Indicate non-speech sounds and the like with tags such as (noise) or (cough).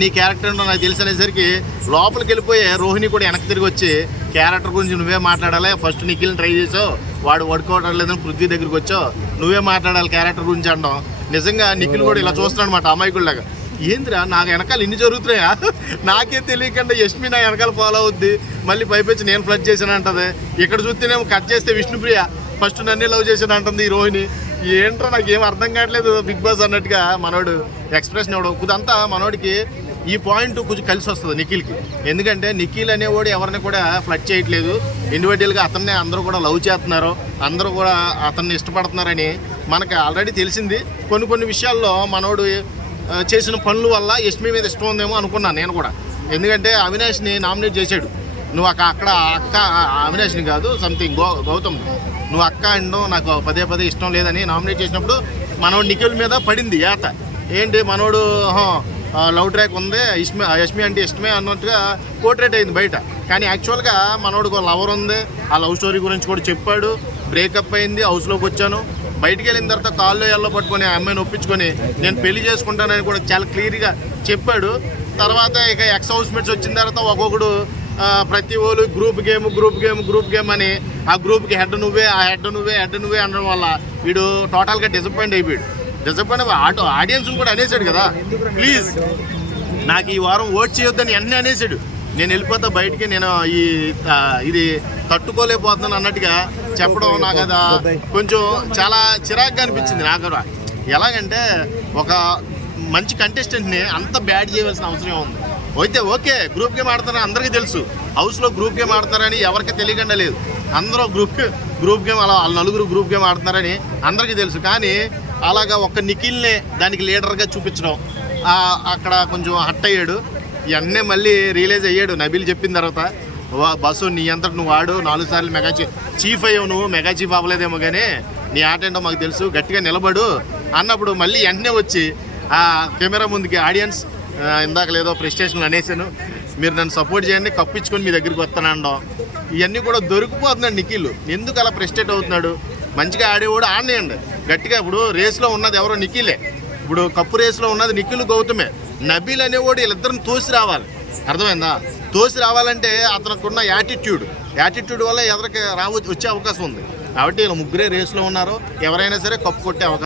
నీ క్యారెక్టర్ ఏంటో నాకు తెలిసి అనేసరికి లోపలికి వెళ్ళిపోయే రోహిణి కూడా వెనక్కి తిరిగి వచ్చి క్యారెక్టర్ గురించి నువ్వే మాట్లాడాలి? ఫస్ట్ నిఖిల్ని ట్రై చేసావు. వాడు వర్కౌట్ లేదని పృథ్వీ దగ్గరికి వచ్చావు. నువ్వే మాట్లాడాలి క్యారెక్టర్ గురించి అనడం నిజంగా నిఖిల్ కూడా ఇలా చూస్తున్నాడు అనమాట అమాయకుల్లాగా ఏందిరా నాకు వెనకాల ఇన్ని జరుగుతున్నాయా? (laughs) నాకే తెలియకుండా యష్మి నా వెనకాల ఫాలో అవుద్ది. మళ్ళీ పైపెచ్చి నేను ఫ్లడ్ చేశాను అంటది ఇక్కడ చూస్తేనేమో కట్ చేస్తే విష్ణుప్రియ. ఫస్ట్ నన్నే లవ్ చేశాను అంటుంది ఈ రోహిణి. ఏంట్రా నాకు ఏం అర్థం కావట్లేదు బిగ్ బాస్ అన్నట్టుగా. మనోడు ఎక్స్ప్రెషన్ ఇవ్వడం కుదంతా మనోడికి ఈ పాయింట్ కొంచెం కలిసి వస్తుంది నిఖిల్కి. ఎందుకంటే నిఖిల్ అనేవాడు ఎవరిని కూడా ఫ్లడ్ చేయట్లేదు. ఇండివిజువల్గా అతన్నే అందరూ కూడా లవ్ చేస్తున్నారు. అందరూ కూడా అతన్ని ఇష్టపడుతున్నారని మనకు ఆల్రెడీ తెలిసింది. కొన్ని కొన్ని విషయాల్లో మనోడు చేసిన పనుల వల్ల యష్మి మీద ఇష్టం ఉందేమో అనుకున్నాను నేను కూడా. ఎందుకంటే అవినాష్ని నామినేట్ చేశాడు. నువ్వు అక్క అక్కడ అక్క అవినాష్ని కాదు సంథింగ్ గౌ గౌతమ్. నువ్వు అక్క అండం నాకు పదే పదే ఇష్టం లేదని నామినేట్ చేసినప్పుడు మనోడు నిఖిల్ మీద పడింది ఏత ఏంటి మనోడు లవ్ ట్రాక్ ఉంది. ఇష్మే యష్మి అంటే ఇష్టమే అన్నట్టుగా పోర్ట్రేట్ అయింది బయట. కానీ యాక్చువల్గా మనోడికి ఒక లవర్ ఉంది. ఆ లవ్ స్టోరీ గురించి కూడా చెప్పాడు. బ్రేకప్ అయింది హౌస్లోకి వచ్చాను. బయటికి వెళ్ళిన తర్వాత కాల్లో ఎల్లో పట్టుకొని ఆ అమ్మాయిని ఒప్పించుకొని నేను పెళ్ళి చేసుకుంటానని కూడా చాలా క్లియర్గా చెప్పాడు. తర్వాత ఇక ఎక్స్ హౌస్ మేట్స్ వచ్చిన తర్వాత ఒక్కొక్కడు ప్రతి ఓళ్ళు group game group game group game అని ఆ గ్రూప్కి హెడ్ నువ్వే ఆ హెడ్ నువ్వే హెడ్ నువ్వే అనడం వల్ల వీడు టోటల్గా డిసప్పాయింట్ అయిపోయాడు. డిసప్పాయింట్ ఆటో ఆడియన్స్ కూడా అనేసాడు కదా. ప్లీజ్. నాకు ఈ వారం ఓట్ చేయొద్దని అన్నీ అనేసాడు. నేను వెళ్ళిపోతా బయటికి నేను ఈ ఇది తట్టుకోలేకపోతున్నాను అన్నట్టుగా చెప్పడం నాకు అది కొంచెం చాలా చిరాగ్గా అనిపించింది నాకు కూడా. ఎలాగంటే ఒక మంచి కంటెస్టెంట్ని అంత బ్యాడ్ చేయవలసిన అవసరం ఉంది అయితే ఓకే గ్రూప్ గేమ్ ఆడతారని అందరికీ తెలుసు. హౌస్లో గ్రూప్ గేమ్ ఆడతారని ఎవరికి తెలియకుండా లేదు. అందరూ గ్రూప్ గ్రూప్ గేమ్ అలా వాళ్ళ నలుగురు గ్రూప్ గేమ్ ఆడుతున్నారని అందరికీ తెలుసు. కానీ అలాగా ఒక నిఖిల్నే దానికి లీడర్గా చూపించడం. అక్కడ కొంచెం హట్ అయ్యాడు. ఇవన్నీ మళ్ళీ రియలైజ్ అయ్యాడు. నబీల్ చెప్పిన తర్వాత వా- బస్సు నీ అంతటి నువ్వు వాడు నాలుగు సార్లు మెగా చీఫ్ అయ్యావు నువ్వు మెగా చీఫ్ అవ్వలేదేమో కానీ నీ ఆట ఏంటో మాకు తెలుసు గట్టిగా నిలబడు అన్నప్పుడు మళ్ళీ వెంటనే వచ్చి ఆ కెమెరా ముందుకి ఆడియన్స్ ఇందాక లేదో ప్రెస్టేషన్లు అనేసాను మీరు నన్ను సపోర్ట్ చేయండి కప్పించుకొని మీ దగ్గరికి వస్తానండం ఇవన్నీ కూడా దొరికిపోతున్నాడు నిఖిల్. ఎందుకు అలా ప్రెస్టేట్ అవుతున్నాడు? మంచిగా ఆడేవాడు ఆడనేయండి. గట్టిగా ఇప్పుడు రేస్లో ఉన్నది ఎవరో నిఖిలే. ఇప్పుడు కప్పు రేస్లో ఉన్నది నిఖిల్ గౌతమే. నబీల్ అనేవాడు వీళ్ళిద్దరిని తోసి రావాలి. అర్థమైందా? తోసి రావాలంటే అతనుకున్న యాటిట్యూడ్. యాటిట్యూడ్ వల్ల ఎదరికి రావచ్చు వచ్చే అవకాశం ఉంది. కాబట్టి వీళ్ళు ముగ్గురే రేస్లో ఉన్నారు. ఎవరైనా సరే కప్పు కొట్టే అవకాశం